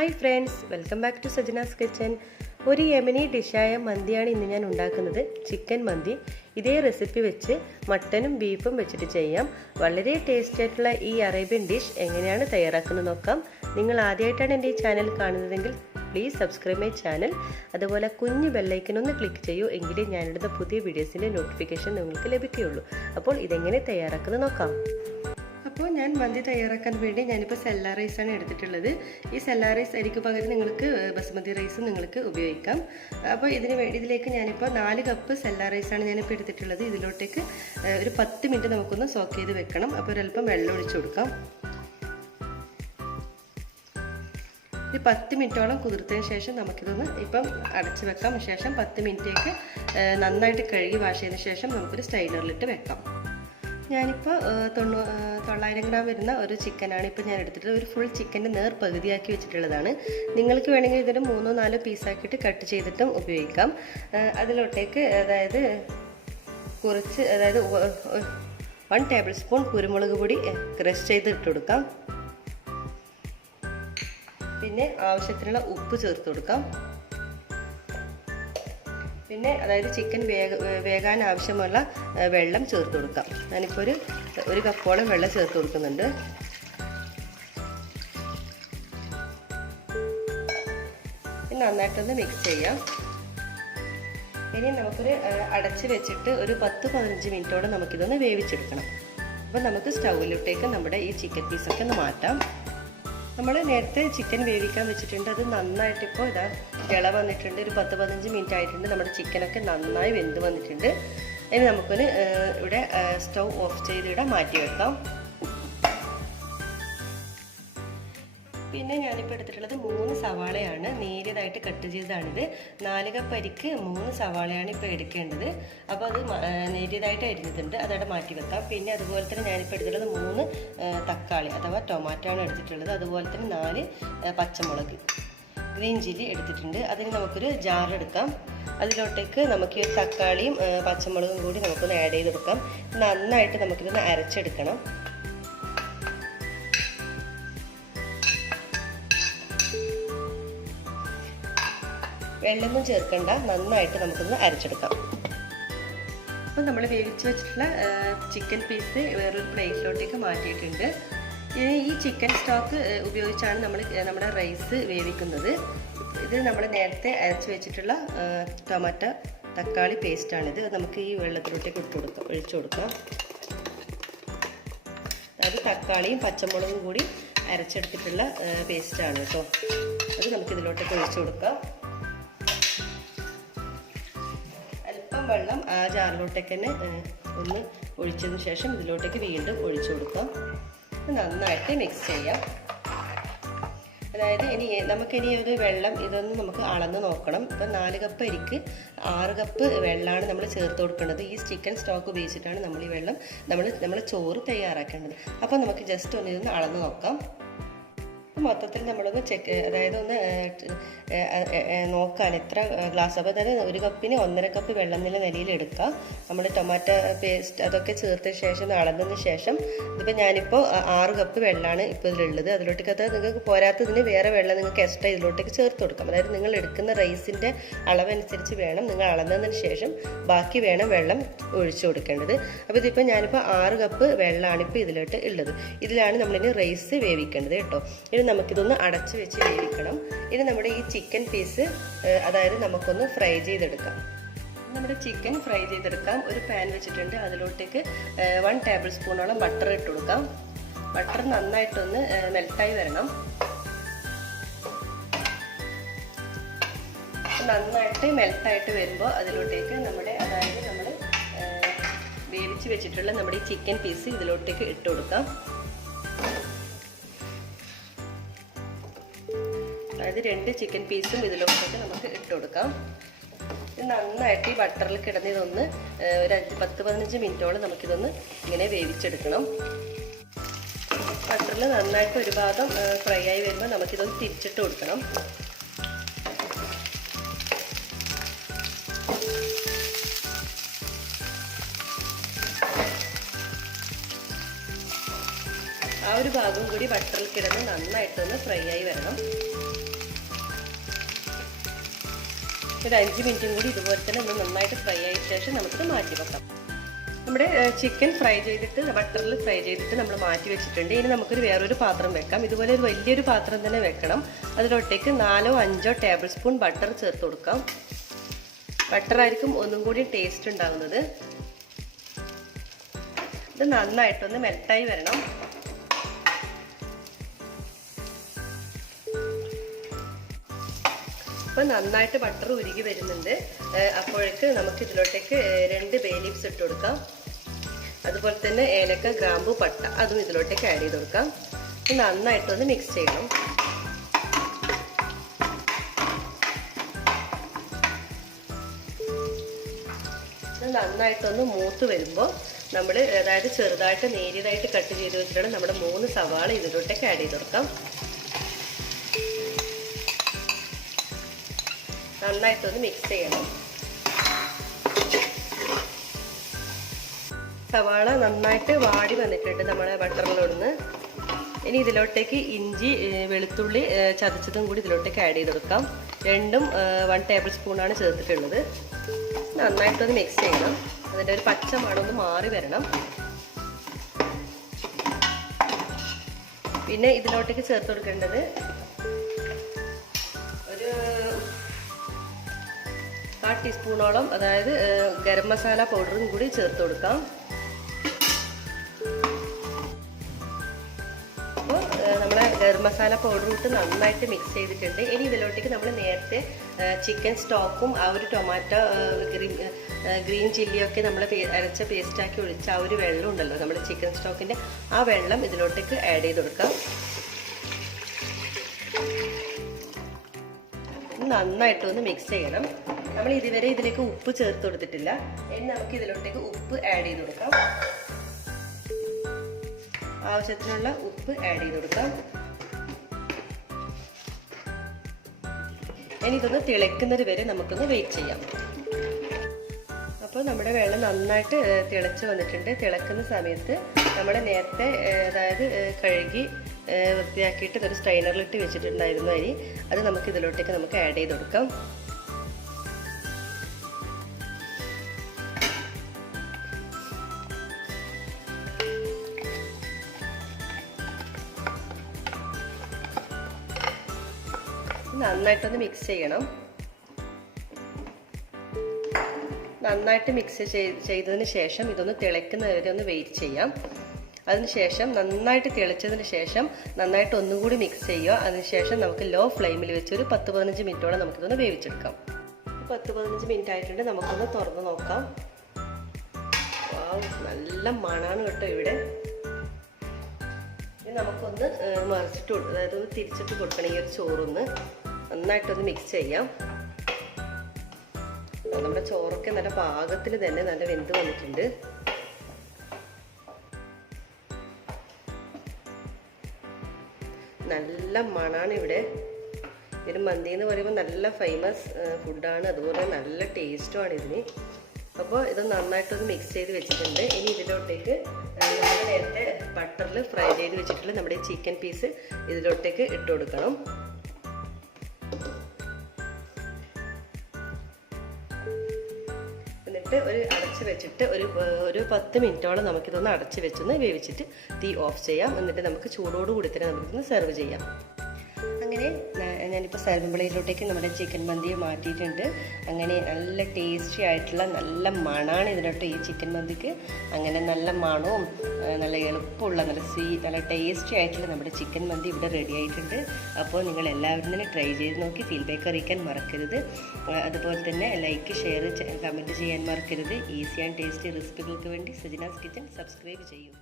Hi friends, welcome back to Sajana's kitchen. ഒരു യമനി ഡിഷായ മന്തിയാണ് ഇന്ന് ഞാൻ ഉണ്ടാക്കുന്നത്. ചിക്കൻ മന്തി. ഇതേ റെസിപ്പി വെച്ച് മട്ടനും ബീഫും വെച്ചിട്ട് ചെയ്യാം. വളരെ ടേസ്റ്റി ആയിട്ടുള്ള ഈ അറേബ്യൻ ഡിഷ് എങ്ങനെയാണ് തയ്യാറാക്കുന്നത് നോക്കാം. നിങ്ങൾ ആദ്യമായിട്ടാണ് എൻ്റെ ഈ ചാനൽ കാണുന്നതെങ്കിൽ പ്ലീസ് സബ്സ്ക്രൈബ് മൈ ചാനൽ. അതുപോലെ കുഞ്ഞു ബെല്ലൈക്കനൊന്ന് ക്ലിക്ക് ചെയ്യൂ, എങ്കിലേ ഞാനിടുന്ന പുതിയ വീഡിയോസിൻ്റെ നോട്ടിഫിക്കേഷൻ നിങ്ങൾക്ക് ലഭിക്കുകയുള്ളൂ. അപ്പോൾ ഇതെങ്ങനെ തയ്യാറാക്കുന്നത് നോക്കാം. അപ്പോൾ ഞാൻ മന്തി തയ്യാറാക്കാൻ വേണ്ടി ഞാനിപ്പോൾ സെല്ലാ റൈസാണ് എടുത്തിട്ടുള്ളത്. ഈ സെല്ലാ റൈസ് അരിക്ക് പകരം നിങ്ങൾക്ക് ബസ്മതി റൈസും നിങ്ങൾക്ക് ഉപയോഗിക്കാം. അപ്പോൾ ഇതിലേക്ക് ഞാനിപ്പോൾ 4 കപ്പ് സെല്ലാ റൈസാണ് ഞാനിപ്പോൾ എടുത്തിട്ടുള്ളത്. ഇതിലോട്ടേക്ക് ഒരു 10 മിനിറ്റ് നമുക്കൊന്ന് സോക്ക് ചെയ്ത് വെക്കണം. അപ്പോൾ ഒരല്പം വെള്ളം ഒഴിച്ചു കൊടുക്കാം. ഒരു 10 മിനിറ്റോളം കുതിർത്തതിന് ശേഷം നമുക്കിതൊന്ന് ഇപ്പം അടച്ച് വെക്കാം. ശേഷം 10 മിനിറ്റേക്ക് നന്നായിട്ട് കഴുകി വാഷ് ചെയ്തതിന് ശേഷം നമുക്കൊരു സ്റ്റൈനറിലിട്ട് വെക്കാം. ഞാനിപ്പോൾ 900 ഗ്രാം വരുന്ന ഒരു ചിക്കനാണ് ഇപ്പോൾ ഞാൻ എടുത്തിട്ടുള്ളത്. ഒരു ഫുൾ ചിക്കൻ്റെ നേർ പകുതിയാക്കി വെച്ചിട്ടുള്ളതാണ്. നിങ്ങൾക്ക് വേണമെങ്കിൽ ഇതിന് 3-4 പീസാക്കിയിട്ട് കട്ട് ചെയ്തിട്ടും ഉപയോഗിക്കാം. അതിലോട്ടേക്ക് കുറച്ച് 1 ടേബിൾ സ്പൂൺ കുരുമുളക് പൊടി ക്രഷ് ചെയ്ത് ഇട്ട് കൊടുക്കാം. പിന്നെ ആവശ്യത്തിനുള്ള ഉപ്പ് ചേർത്ത് കൊടുക്കാം. പിന്നെ ചിക്കൻ വേകാൻ ആവശ്യമുള്ള വെള്ളം ചേർത്ത് കൊടുക്കാം. ഞാനിപ്പോൾ ഒരു കപ്പോളം വെള്ളം ചേർത്ത് കൊടുക്കുന്നുണ്ട്. നന്നായിട്ടൊന്ന് മിക്സ് ചെയ്യാം. ഇനി നമുക്കൊരു അടച്ച് വെച്ചിട്ട് ഒരു 10-15 മിനിറ്റോടെ നമുക്കിതൊന്ന് വേവിച്ചെടുക്കണം. അപ്പോൾ നമുക്ക് സ്റ്റൗവിലോട്ടേക്ക് നമ്മുടെ ഈ ചിക്കൻ പീസൊക്കെ ഒന്ന് മാറ്റാം. നമ്മൾ നേരത്തെ ചിക്കൻ വേവിക്കാൻ വെച്ചിട്ടുണ്ട്. അത് നന്നായിട്ട് ഇപ്പോൾ ഇള വന്നിട്ടുണ്ട്. ഒരു 10-15 മിനിറ്റ് ആയിട്ടുണ്ട്. നമ്മുടെ ചിക്കനൊക്കെ നന്നായി വെന്ത് വന്നിട്ടുണ്ട്. ഇനി നമുക്കൊന്ന് ഇവിടെ സ്റ്റൗ ഓഫ് ചെയ്തിവിടെ മാറ്റി വെക്കാം. പിന്നെ ഞാനിപ്പോൾ എടുത്തിട്ടുള്ളത് 3 സവാളയാണ്. നേരിയതായിട്ട് കട്ട് ചെയ്തതാണിത്. 4 കപ്പ് അരിക്ക് 3 സവാളയാണ് ഇപ്പോൾ എടുക്കേണ്ടത്. അപ്പോൾ അത് നേരിയതായിട്ട് അരിഞ്ഞിട്ടുണ്ട്. അതവിടെ മാറ്റി വെക്കാം. പിന്നെ അതുപോലെ തന്നെ ഞാനിപ്പോൾ എടുത്തിട്ടുള്ളത് 3 തക്കാളി അഥവാ ടൊമാറ്റോ ആണ് എടുത്തിട്ടുള്ളത്. അതുപോലെ തന്നെ 4 പച്ചമുളക്, ഗ്രീൻ ചില്ലി എടുത്തിട്ടുണ്ട്. അതിന് നമുക്കൊരു ജാർ എടുക്കാം. അതിലോട്ടേക്ക് നമുക്ക് ഈ തക്കാളിയും പച്ചമുളകും കൂടി നമുക്കൊന്ന് ആഡ് ചെയ്തെടുക്കാം. നന്നായിട്ട് നമുക്കിതൊന്ന് അരച്ചെടുക്കണം. വെള്ളമൊന്നും ചേർക്കണ്ട, നന്നായിട്ട് നമുക്കൊന്ന് അരച്ചെടുക്കാം. അപ്പോൾ നമ്മൾ വേവിച്ച് വെച്ചിട്ടുള്ള ചിക്കൻ പീസ് വേറൊരു പ്ലേറ്റിലോട്ടേക്ക് മാറ്റിയിട്ടുണ്ട്. ഇനി ഈ ചിക്കൻ സ്റ്റോക്ക് ഉപയോഗിച്ചാണ് നമ്മുടെ റൈസ് വേവിക്കുന്നത്. ഇത് നമ്മൾ നേരത്തെ അരച്ച് വെച്ചിട്ടുള്ള ടൊമാറ്റോ തക്കാളി പേസ്റ്റാണിത്. നമുക്ക് ഈ വെള്ളത്തിലോട്ടേക്ക് ഒഴിച്ചു കൊടുക്കാം. അത് തക്കാളിയും പച്ചമുളകും കൂടി അരച്ചെടുത്തിട്ടുള്ള പേസ്റ്റാണ് കേട്ടോ. അത് നമുക്കിതിലോട്ടേക്ക് ഒഴിച്ചു കൊടുക്കാം. വെള്ളം ആ ജാറിലോട്ടേക്ക് തന്നെ ഒന്ന് ഒഴിച്ചതിന് ശേഷം ഇതിലോട്ടേക്ക് വീണ്ടും ഒഴിച്ചു കൊടുക്കാം. നന്നായിട്ട് മിക്സ് ചെയ്യാം. ഇനി നമുക്കിനി ഒരു വെള്ളം ഇതൊന്ന് നമുക്ക് അളന്ന് നോക്കണം. ഇപ്പം 4 കപ്പ് അരിക്ക് 6 കപ്പ് വെള്ളമാണ് നമ്മൾ ചേർത്ത് കൊടുക്കേണ്ടത്. ഈ ചിക്കൻ സ്റ്റോക്ക് ഉപയോഗിച്ചിട്ടാണ് നമ്മൾ ഈ വെള്ളം നമ്മൾ ചോറ് തയ്യാറാക്കേണ്ടത്. അപ്പോൾ നമുക്ക് ജസ്റ്റ് ഒന്ന് ഇതൊന്ന് അളന്ന് നോക്കാം. മൊത്തത്തിൽ നമ്മളൊന്ന് ഒന്ന് നോക്കാൻ എത്ര ഗ്ലാസ്. അപ്പോൾ ഒരു കപ്പിന് 1.5 കപ്പ് വെള്ളം നിലയിൽ എടുക്കാം. നമ്മൾ ടൊമാറ്റോ പേസ്റ്റ് അതൊക്കെ ചേർത്ത ശേഷം അളന്നതിന് ശേഷം ഇതിപ്പോൾ ഞാനിപ്പോൾ 6 കപ്പ് വെള്ളമാണ് ഇപ്പോൾ ഇതിലുള്ളത്. അതിലോട്ടേക്ക് നിങ്ങൾക്ക് പോരാത്തതിന് വേറെ വെള്ളം നിങ്ങൾക്ക് എക്സ്ട്രാ ഇതിലോട്ടേക്ക് ചേർത്ത് കൊടുക്കാം. നിങ്ങൾ എടുക്കുന്ന റൈസിൻ്റെ അളവനുസരിച്ച് വേണം നിങ്ങൾ അളന്നതിന് ശേഷം ബാക്കി വേണം വെള്ളം ഒഴിച്ചു കൊടുക്കേണ്ടത്. അപ്പോൾ ഇതിപ്പോൾ ഞാനിപ്പോൾ 6 കപ്പ് വെള്ളമാണ് ഇപ്പോൾ ഇതിലോട്ട് ഉള്ളത്. ഇതിലാണ് നമ്മളിനി റൈസ് വേവിക്കേണ്ടത് കേട്ടോ. ഇനി നമുക്കിതൊന്ന് അടച്ചു വെച്ച് വേവിക്കണം. ഇനി നമ്മുടെ ഈ ചിക്കൻ പീസ് നമുക്കൊന്ന് ഫ്രൈ ചെയ്തെടുക്കാം. നമ്മുടെ ചിക്കൻ ഫ്രൈ ചെയ്തെടുക്കാം. ഒരു പാൻ വെച്ചിട്ടുണ്ട്. അതിലോട്ടേക്ക് 1 ടേബിൾ സ്പൂണോളം ബട്ടർ ഇട്ട് കൊടുക്കാം. ബട്ടർ നന്നായിട്ടൊന്ന് മെൽട്ടായി വരണം. നന്നായിട്ട് മെൽട്ടായിട്ട് വരുമ്പോൾ അതിലോട്ടേക്ക് നമ്മൾ വേവിച്ച് വെച്ചിട്ടുള്ള നമ്മുടെ ഈ ചിക്കൻ പീസ് ഇതിലോട്ടേക്ക് ഇട്ട് കൊടുക്കാം. 2 ചിക്കൻ പീസും ഇതിലോട്ടേക്ക് നമുക്ക് ഇട്ട് കൊടുക്കാം. നന്നായിട്ട് ഈ ബട്ടറിൽ കിടന്നിതൊന്ന് ഒരു 10-15 മിനിറ്റോളം നമുക്കിതൊന്ന് ഇങ്ങനെ വേവിച്ചെടുക്കണം. ബട്ടറിൽ നന്നായിട്ട് ഒരു ഭാഗം ഫ്രൈ ആയി വരുമ്പോൾ നമുക്കിതൊന്ന് തിരിച്ചിട്ട് കൊടുക്കണം. ആ ഒരു ഭാഗം കൂടി ബട്ടറിൽ കിടന്ന് നന്നായിട്ടൊന്ന് ഫ്രൈ ആയി വരണം. ഒരു 5 മിനിറ്റും കൂടി ഇതുപോലെ തന്നെ ഒന്ന് നന്നായിട്ട് ഫ്രൈ ആയ ശേഷം നമുക്കിത് മാറ്റി വെക്കാം. നമ്മുടെ ചിക്കൻ ഫ്രൈ ചെയ്തിട്ട് ബട്ടറിൽ ഫ്രൈ ചെയ്തിട്ട് നമ്മൾ മാറ്റി വെച്ചിട്ടുണ്ട്. ഇനി നമുക്കൊരു വേറൊരു പാത്രം വെക്കാം. ഇതുപോലെ ഒരു വലിയൊരു പാത്രം തന്നെ വെക്കണം. അതിലോട്ടേക്ക് 4-5 ടേബിൾ സ്പൂൺ ബട്ടർ ചേർത്ത് കൊടുക്കാം. ബട്ടറായിരിക്കും ഒന്നും കൂടി ടേസ്റ്റ് ഉണ്ടാകുന്നത്. ഇത് നന്നായിട്ടൊന്ന് മെൽറ്റായി വരണം. അപ്പോൾ നന്നായിട്ട് ബട്ടർ ഉരുകി വരുന്നുണ്ട്. അപ്പോഴേക്ക് നമുക്ക് ഇതിലോട്ടേക്ക് 2 ബേ ലീവ്സ് ഇട്ട് കൊടുക്കാം. അതുപോലെ തന്നെ ഏലക്ക, ഗ്രാമ്പു, പട്ട അതും ഇതിലോട്ടേക്ക് ആഡ് ചെയ്ത് കൊടുക്കാം. നന്നായിട്ടൊന്ന് മിക്സ് ചെയ്യണം. ഇത് നന്നായിട്ടൊന്ന് മൂത്ത് വരുമ്പോൾ നമ്മൾ അതായത് ചെറുതായിട്ട് നേരിയതായിട്ട് കട്ട് ചെയ്ത് വെച്ചിട്ടാണ് നമ്മുടെ 3 സവാള ഇതിലോട്ടേക്ക് ആഡ് ചെയ്ത് കൊടുക്കാം. നന്നായിട്ടൊന്ന് മിക്സ് ചെയ്യണം. സവാള നന്നായിട്ട് വാടി വന്നിട്ടുണ്ട് നമ്മുടെ ബട്ടറിലൊന്ന്. ഇനി ഇതിലോട്ടേക്ക് ഇഞ്ചി, വെളുത്തുള്ളി ചതച്ചതും കൂടി ഇതിലോട്ടേക്ക് ആഡ് ചെയ്ത് കൊടുക്കാം. രണ്ടും 1 ടേബിൾ സ്പൂണാണ് ചേർത്തിട്ടുള്ളത്. നന്നായിട്ടൊന്ന് മിക്സ് ചെയ്യണം. അതിൻ്റെ ഒരു പച്ച മണമൊന്ന് മാറി വരണം. പിന്നെ ഇതിലോട്ടേക്ക് ചേർത്ത് കൊടുക്കേണ്ടത് ഒരു 1/4 ടീസ്പൂണോളം അതായത് ഗരം മസാല പൗഡറും കൂടി ചേർത്ത് കൊടുക്കാം. അപ്പോൾ നമ്മളെ ഗരം മസാല പൗഡർ ഇട്ട് നന്നായിട്ട് മിക്സ് ചെയ്തിട്ടുണ്ട്. ഇനി ഇതിലോട്ടേക്ക് നമ്മൾ നേരത്തെ ചിക്കൻ സ്റ്റോക്കും ആ ഒരു ടൊമാറ്റോ ഗ്രീൻ ചില്ലിയൊക്കെ നമ്മൾ അരച്ച പേസ്റ്റാക്കി ഒഴിച്ച ആ ഒരു വെള്ളം ഉണ്ടല്ലോ നമ്മുടെ ചിക്കൻ സ്റ്റോക്കിൻ്റെ, ആ വെള്ളം ഇതിലോട്ടേക്ക് ആഡ് ചെയ്ത് കൊടുക്കാം. നന്നായിട്ടൊന്ന് മിക്സ് ചെയ്യണം. നമ്മൾ ഇതുവരെ ഇതിലേക്ക് ഉപ്പ് ചേർത്ത് കൊടുത്തിട്ടില്ല. ഇനി നമുക്ക് ഇതിലോട്ടേക്ക് ഉപ്പ് ആഡ് ചെയ്ത് കൊടുക്കാം. ആവശ്യത്തിനുള്ള ഉപ്പ് ആഡ് ചെയ്ത് കൊടുക്കാം. ഇനി ഇതൊന്ന് തിളയ്ക്കുന്നത് വരെ നമുക്കൊന്ന് വെയിറ്റ് ചെയ്യാം. അപ്പോൾ നമ്മുടെ വെള്ളം നന്നായിട്ട് തിളച്ച് വന്നിട്ടുണ്ട്. തിളക്കുന്ന സമയത്ത് നമ്മൾ നേരത്തെ അതായത് കഴുകി വൃത്തിയാക്കിയിട്ട് ഒരു സ്ട്രെയിനറിലിട്ട് വെച്ചിട്ടുണ്ടായിരുന്നു അരി, അത് നമുക്ക് ഇതിലോട്ടേക്ക് നമുക്ക് ആഡ് ചെയ്ത് കൊടുക്കാം. നന്നായിട്ടൊന്ന് മിക്സ് ചെയ്യണം. നന്നായിട്ട് മിക്സ് ചെയ്തതിന് ശേഷം ഇതൊന്ന് തിളയ്ക്കുന്നവരെ ഒന്ന് വെയിറ്റ് ചെയ്യാം. അതിനുശേഷം നന്നായിട്ട് തിളച്ചതിന് ശേഷം നന്നായിട്ട് ഒന്നുകൂടി മിക്സ് ചെയ്യുക. അതിനുശേഷം നമുക്ക് ലോ ഫ്ലെയിമിൽ വെച്ച് ഒരു 10-15 മിനിറ്റോളം നമുക്കിതൊന്ന് വേവിച്ചെടുക്കാം. 10-15 മിനിറ്റ് ആയിട്ടുണ്ട്. നമുക്കൊന്ന് തുറന്ന് നോക്കാം. നല്ല മണാണ് കേട്ടോ ഇവിടെ. ഇനി നമുക്കൊന്ന് മറിച്ചിട്ട് അതായത് ഒന്ന് തിരിച്ചിട്ട് കൊടുക്കണം. ഈ ഒരു ചോറൊന്ന് നന്നായിട്ടൊന്ന് മിക്സ് ചെയ്യാം. നമ്മുടെ ചോറൊക്കെ നല്ല പാകത്തിൽ തന്നെ നല്ല വെന്ത് വന്നിട്ടുണ്ട്. നല്ല മണാണ് ഇവിടെ. ഇതിന് മന്തി എന്ന് പറയുമ്പോൾ നല്ല ഫേമസ് ഫുഡാണ്, അതുപോലെ നല്ല ടേസ്റ്റുമാണ് ഇതിന്. അപ്പോൾ ഇത് നന്നായിട്ടൊന്ന് മിക്സ് ചെയ്ത് വെച്ചിട്ടുണ്ട്. ഇനി ഇതിലോട്ടേക്ക് നമ്മൾ നേരത്തെ ബട്ടറിൽ ഫ്രൈ ചെയ്ത് വെച്ചിട്ടുള്ള നമ്മുടെ ചിക്കൻ പീസ് ഇതിലോട്ടേക്ക് ഇട്ട് കൊടുക്കണം. എന്നിട്ട് അടച്ച് വെച്ചിട്ട് ഒരു 10 മിനിറ്റോളം നമുക്കിതൊന്ന് അടച്ച് വെച്ചൊന്ന് വേവിച്ചിട്ട് തീ ഓഫ് ചെയ്യാം. എന്നിട്ട് നമുക്ക് ചൂടോടുകൂടി തന്നെ നമുക്കിതൊന്ന് സെർവ് ചെയ്യാം. അങ്ങനെ ഞാനിപ്പോൾ സെർവിംഗ് പ്ലേറ്റിലോട്ടേക്ക് നമ്മുടെ ചിക്കൻ മന്തി മാറ്റിയിട്ടുണ്ട്. അങ്ങനെ നല്ല ടേസ്റ്റി ആയിട്ടുള്ള നല്ല മണമാണ് ഇതിനോട്ട് ഈ ചിക്കൻ മന്തിക്ക്. അങ്ങനെ നല്ല മണവും നല്ല എളുപ്പമുള്ള നല്ല സ്വീറ്റ് നല്ല ടേസ്റ്റി ആയിട്ടുള്ള നമ്മുടെ ചിക്കൻ മന്തി ഇവിടെ റെഡി ആയിട്ടുണ്ട്. അപ്പോൾ നിങ്ങൾ എല്ലാവരും തന്നെ ട്രൈ ചെയ്ത് നോക്കി ഫീഡ്ബാക്ക് അറിയിക്കാൻ മറക്കരുത്. അതുപോലെ തന്നെ ലൈക്ക്, ഷെയർ, കമൻറ്റ് ചെയ്യാൻ മറക്കരുത്. ഈസി ആൻഡ് ടേസ്റ്റി റെസിപ്പികൾക്ക് വേണ്ടി സജനാസ് കിച്ചൻ സബ്സ്ക്രൈബ് ചെയ്യൂ.